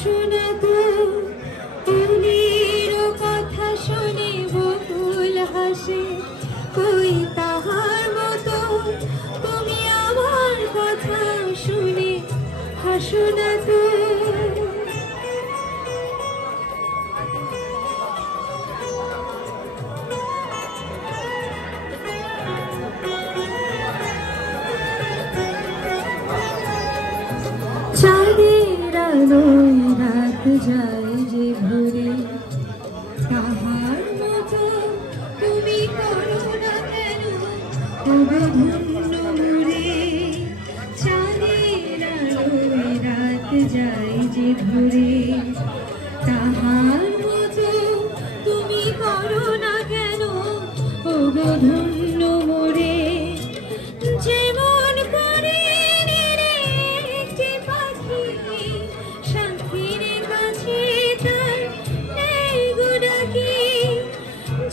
হাসো না তো, ফুলের কথা শুনে বকুল হাসে, কই তাহার মতো তুমি আমার কথা শুনে হাসো না তো। চাঁদের আলোয় রাত যায় যে ভরে, তাহার মতো তুমি করো না কেন ধন্য মোরে। চাঁদের আলোয় রাত যায় যে ভরে, তাহার মতো তুমি করো না কেন ধন্য মোরে। যেমন করে নিলে একটি পাখি সাথীর কাছে তার নেই গো ডাকি,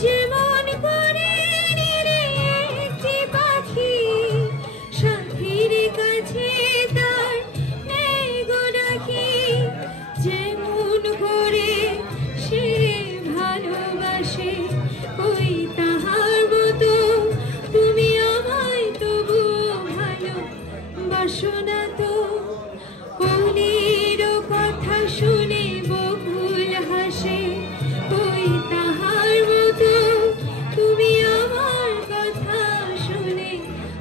যেমন করে নিলে একটি পাখি সাথীর কাছে তার নেই গো ডাকি, যেমন করে সে ভালোবাসে ওই তাহার মতো তুমি আমায় তবু ভালোবাসো না তো। ফুলের কথা শুনে বকুল হাসে, ওই তাহার মতো তুমি আমার কথা শুনে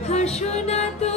হাসো না তো।